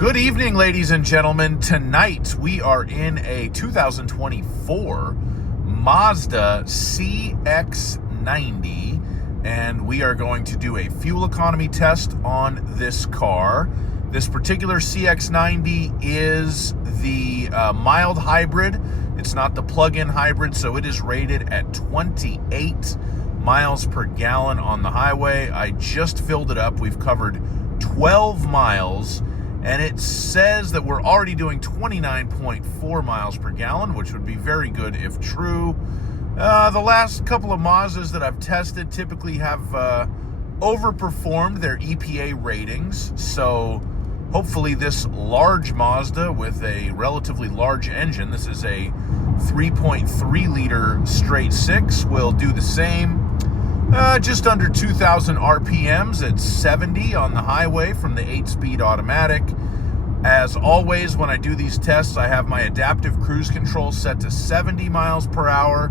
Good evening, ladies and gentlemen. Tonight we are in a 2024 Mazda CX-90, and we are going to do a fuel economy test on this car. This particular CX-90 is the mild hybrid. It's not the plug-in hybrid, so it is rated at 28 miles per gallon on the highway. I just filled it up. We've covered 12 miles. And it says that we're already doing 29.4 miles per gallon, which would be very good if true. The last couple of Mazdas that I've tested typically have overperformed their EPA ratings. So hopefully this large Mazda with a relatively large engine, this is a 3.3 liter straight six, will do the same. Just under 2,000 RPMs at 70 on the highway from the 8-speed automatic. As always, when I do these tests, I have my adaptive cruise control set to 70 miles per hour.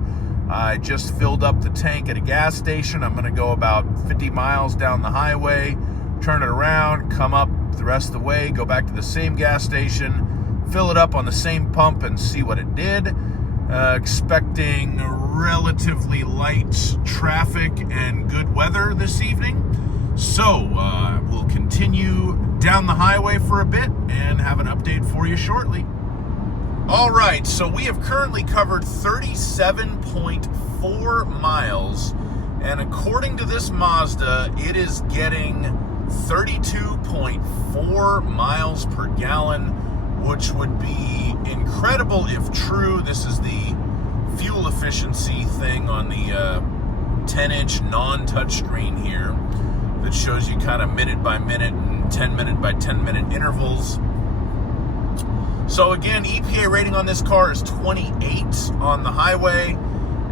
I just filled up the tank at a gas station. I'm going to go about 50 miles down the highway, turn it around, come up the rest of the way, go back to the same gas station, fill it up on the same pump and see what it did. Expecting relatively light traffic and good weather this evening. So we'll continue down the highway for a bit and have an update for you shortly. All right, so we have currently covered 37.4 miles, and according to this Mazda, it is getting 32.4 miles per gallon, which would be incredible if true. This is the fuel efficiency thing on the 10-inch non-touchscreen here that shows you kind of minute by minute and 10-minute by 10-minute intervals. So again, EPA rating on this car is 28 on the highway,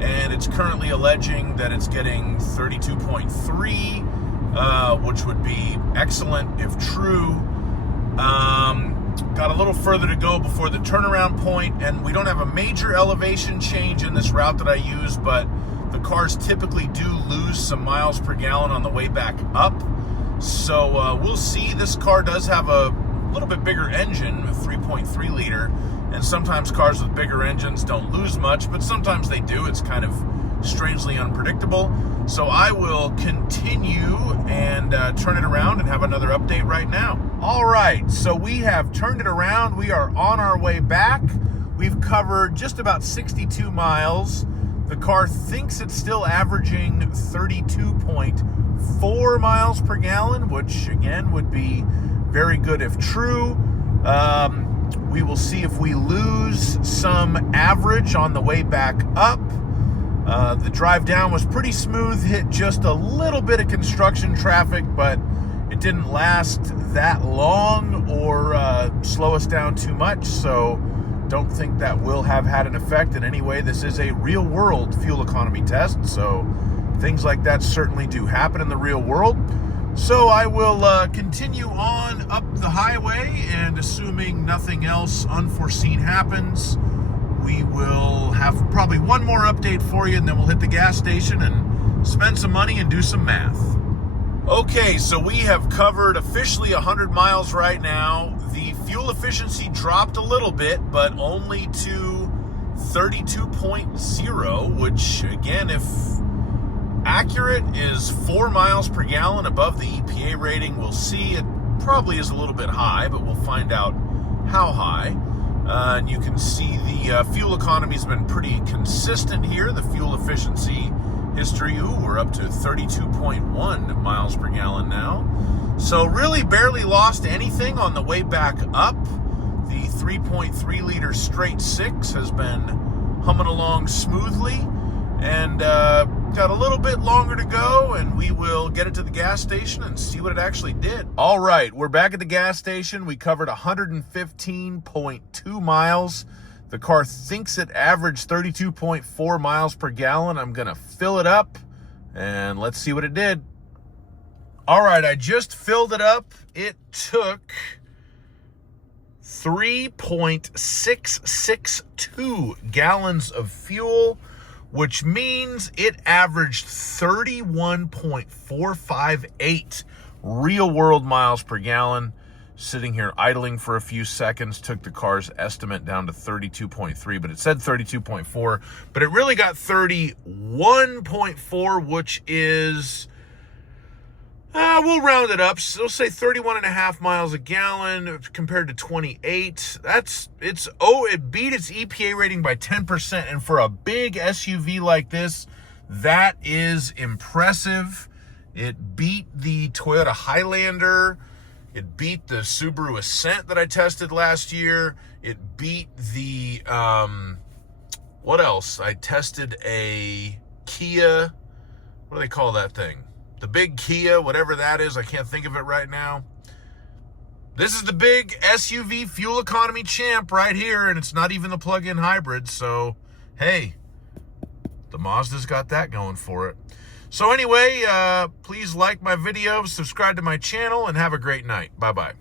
and it's currently alleging that it's getting 32.3, which would be excellent if true. Got a little further to go before the turnaround point, and we don't have a major elevation change in this route that I use, but the cars typically do lose some miles per gallon on the way back up. So we'll see. This car does have a little bit bigger engine, a 3.3 liter, and sometimes cars with bigger engines don't lose much, but sometimes they do. It's kind of strangely unpredictable. So I will continue and turn it around and have another update right now. All right, so we have turned it around. We are on our way back. We've covered just about 62 miles. The car thinks it's still averaging 32.4 miles per gallon, which again would be very good if true. We will see if we lose some average on the way back up. The drive down was pretty smooth, hit just a little bit of construction traffic, but it didn't last that long or slow us down too much, so don't think that will have had an effect in any way. This is a real-world fuel economy test, so things like that certainly do happen in the real world. So I will continue on up the highway, and assuming nothing else unforeseen happens, we will have probably one more update for you, and then we'll hit the gas station and spend some money and do some math. Okay, so we have covered officially 100 miles right now. The fuel efficiency dropped a little bit, but only to 32.0, which again, if accurate, is 4 miles per gallon above the EPA rating. We'll see. It probably is a little bit high, but we'll find out how high. And you can see the fuel economy's been pretty consistent here. The fuel efficiency history, we're up to 32.1 miles per gallon now. So really barely lost anything on the way back up. The 3.3 liter straight six has been humming along smoothly, and got a little bit longer to go, and we will get it to the gas station and see what it actually did. All right, we're back at the gas station. We covered 115.2 miles. The car thinks it averaged 32.4 miles per gallon. I'm going to fill it up, and let's see what it did. All right, I just filled it up. It took 3.662 gallons of fuel, which means it averaged 31.458 real world miles per gallon. sitting here idling for a few seconds, took the car's estimate down to 32.3, but it said 32.4, but it really got 31.4, which is, we'll round it up. So we'll say 31 and a half miles a gallon compared to 28. It beat its EPA rating by 10. And for a big SUV like this, that is impressive. It beat the Toyota Highlander. It beat the Subaru Ascent that I tested last year. It beat the, what else? I tested a Kia. What do they call that thing? The big Kia, whatever that is. I can't think of it right now. This is the big SUV fuel economy champ right here, and it's not even the plug-in hybrid. So, hey, the Mazda's got that going for it. So anyway, please like my video, subscribe to my channel, and have a great night. Bye-bye.